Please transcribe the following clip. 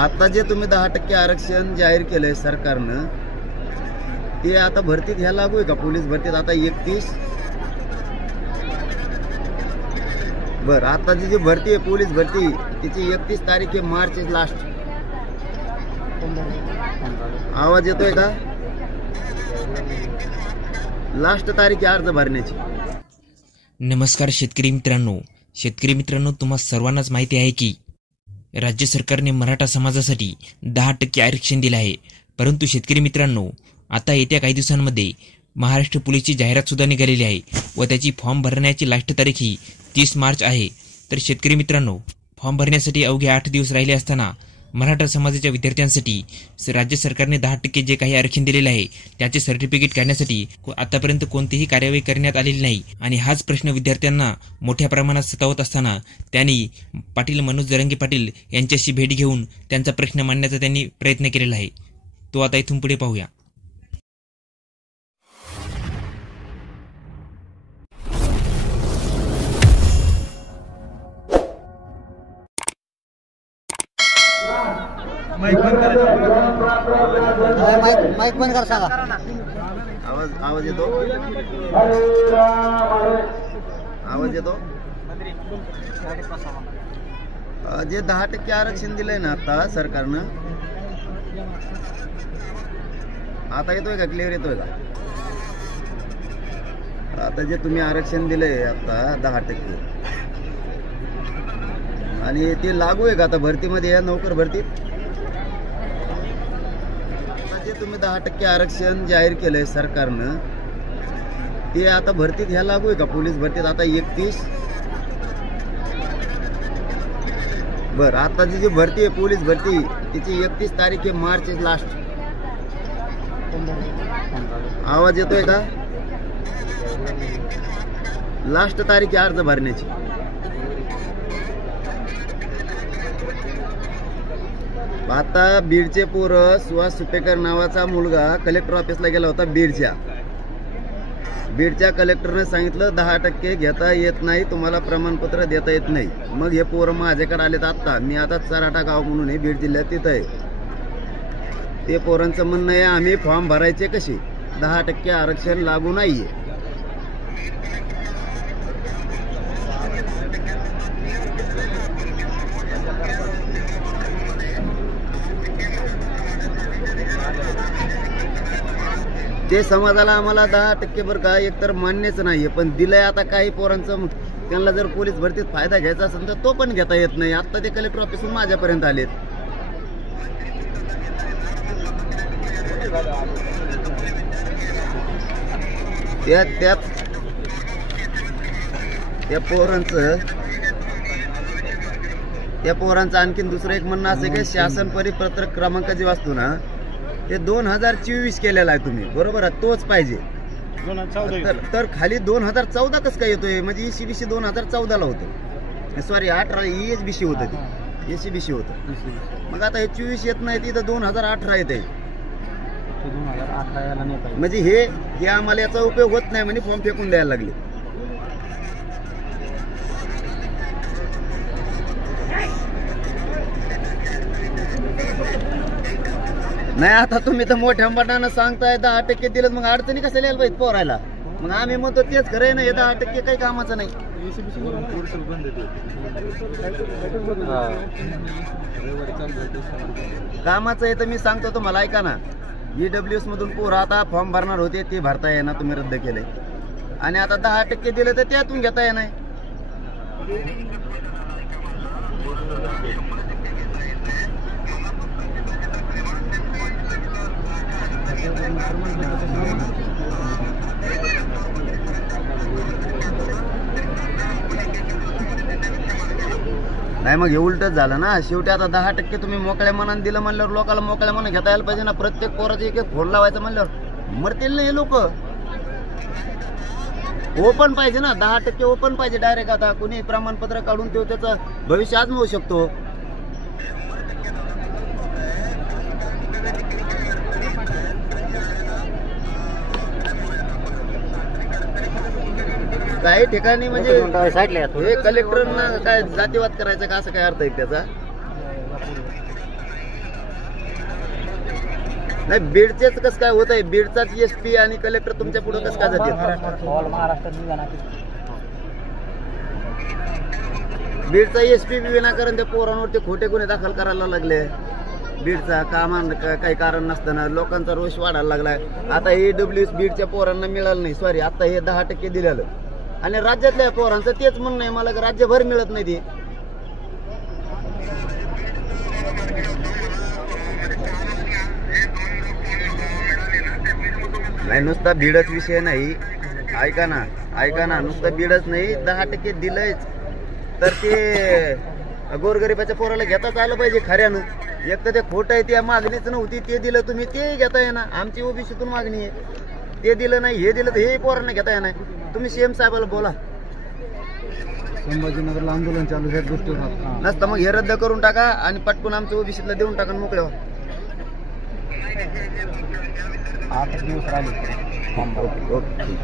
आता जे तुम्ही 10% आरक्षण जाहीर केलंय सरकारनं, ते आता भरतीत ह्या लागू आहे का? पोलीस भरतीत आता 31 बर आता जी भरती आहे पोलीस भरती तिची 31 तारीख आहे, मार्च इज लास्ट. आवाज येतोय का? लास्ट तारीख आहे अर्ज भरण्याची. नमस्कार शेतकरी मित्रांनो, तुम्हा सर्वांनाच माहिती आहे की राज्य सरकारने मराठा समाजासाठी 10% आरक्षण दिले आहे. परंतु शेतकरी मित्रांनो, आता येत्या काही दिवसांमध्ये महाराष्ट्र पोलीसची जाहिरात सुद्धा निघालेली आहे व त्याची फॉर्म भरण्याची लास्ट तारीख ही 30 मार्च आहे. तर शेतकरी मित्रांनो, फॉर्म भरण्यासाठी अवघे 8 दिवस राहिले असताना मराठा समाजाच्या विद्यार्थ्यांसाठी राज्य सरकारने 10% जे काही आरक्षण दिलेले आहे त्याचे सर्टिफिकेट काढण्यासाठी आतापर्यंत कोणतीही कार्यवाही करण्यात आलेली नाही. आणि हाच प्रश्न विद्यार्थ्यांना मोठ्या प्रमाणात सतावत असताना त्यांनी पाटील मनोज जरांगे पाटील यांच्याशी भेट घेऊन त्यांचा प्रश्न मांडण्याचा त्यांनी प्रयत्न केलेला आहे. तो आता इथून पुढे पाहूया. माईक बंद कर सांगा. आवाज येतो? आवाज येतो? जे 10% आरक्षण दिलंय ना आता सरकारनं, आता येतोय का? क्लिअर येतोय का? आता जे तुम्ही आरक्षण दिलंय आता 10% आणि ते लागू आहे का आता भरतीमध्ये, या नोकर भरतीत? जे तुम्ही 10% आरक्षण जाहीर केलंय सरकारनं, ते आता भरतीत ह्या लागू आहे का? पोलीस भरतीत आता 31 बर आता जी भरती आहे पोलीस भरती तिची 31 तारीख आहे, मार्च इज लास्ट. आवाज येतोय का? लास्ट तारीख आहे अर्ज भरण्याची. आता बीडचे पोरं, सुहास सुपेकर नावाचा मुलगा कलेक्टर ऑफिसला गेला होता बीडच्या कलेक्टरने सांगितलं 10% घेता येत नाही, तुम्हाला प्रमाणपत्र देता येत नाही. मग हे पोरं माझ्याकडे आलेत. आता मी आता चराठा गाव म्हणून हे बीड जिल्ह्यात तिथं आहे. ते पोरांचं म्हणणं आहे आम्ही फॉर्म भरायचे कसे, 10% आरक्षण लागू नाहीये. ते समाजाला आम्हाला 10% बरं का एकतर मान्यच नाहीये, पण दिलंय. आता काही पोरांचं त्यांना जर पोलीस भरतीत फायदा घ्यायचा असेल तर तो पण घेता येत नाही. आता ते कलेक्टर ऑफिसहून माझ्यापर्यंत आलेत. त्या पोरांचं आणखीन दुसरं एक म्हणणं असं की शासन परिपत्रक क्रमांक जे वाचतो ना ते 2024 केलेला आहे तुम्ही, बरोबर आहे? तोच पाहिजे. तर खाली 2014 कसं काय येतोय? म्हणजे ECBC 2014 होतं, सॉरी 18 ESBC होतं, ते ECBC होतं. मग आता हे 24 येत नाही, तिथं 2018 येत आहे. म्हणजे हे आम्हाला याचा उपयोग होत नाही म्हणजे फॉर्म फेकून द्यायला लागले. नाही आता तुम्ही तर मोठ्या मटानं सांगताय 10% दिलं, मग अडचणी कसं यायला पाहिजे पोरायला? मग आम्ही म्हणतो तेच खरंय ना, हे 10% काही कामाचं नाही. कामाचं आहे तर मी सांगतो तुम्हाला, ऐका ना. EWS मधून पोरं आता फॉर्म भरणार होते, ते भरता येणार, तुम्ही रद्द केले. आणि आता 10% दिलं तर त्यातून घेता येणार. नाही मग हे उलटच झालं ना. शेवटी आता 10% तुम्ही मोकळ्या मनाने दिलं म्हणल्यावर लोकांना मोकळ्या मनाने घेता यायला पाहिजे ना. प्रत्येक पोराचं एक एक फोन लावायचं म्हणल्यावर मरतील ना हे लोक. ओपन पाहिजे ना, 10% ओपन पाहिजे डायरेक्ट. आता कुणी प्रमाणपत्र काढून तो त्याचं भविष्य आजमावू शकतो. काही ठिकाणी म्हणजे हे कलेक्टरना काय जातीवाद करायचा का, असं काय अर्थ आहे त्याचा? नाही बीडचेच कसं काय होत आहे, बीडचाच एसपी आणि कलेक्टर तुमच्या पुढे कसं काय जाते? बीडचा एसपी विनाकारण त्या पोरांवरती खोटे गुन्हे दाखल करायला लागले. बीडचा काही कारण नसताना लोकांचा रोष वाढायला लागलाय. आता EWS बीडच्या पोरांना मिळालं नाही, सॉरी आता हे 10% दिलेलं, आणि राज्यातल्या पोरांचं तेच म्हणणं आहे मला, राज्यभर मिळत नाही ते. नाही नुसता बीडच विषय नाही, ऐका ना नुसता बीडच नाही, 10% दिलंयच तर ते गोरगरिबाच्या पोराला घेताच आलं पाहिजे खऱ्यानं. एक तर ते खोटं आहे, त्या मागणीच नव्हती, ते दिलं तुम्ही, ते घेता येणार. आमची ओबीसीतून मागणी आहे, ते दिलं नाही, हे दिलं तर हे पोरांना घेता येणार. तुम्ही सीएम साहेबाला बोला. संभाजीनगरला आंदोलन चालू आहे गोष्टी नसतं मग हे रद्द करून टाका आणि पटकून आमच्या ओबीसीला देऊन टाका, मोकळे व्हा. 8 दिवस राहिले. ओके.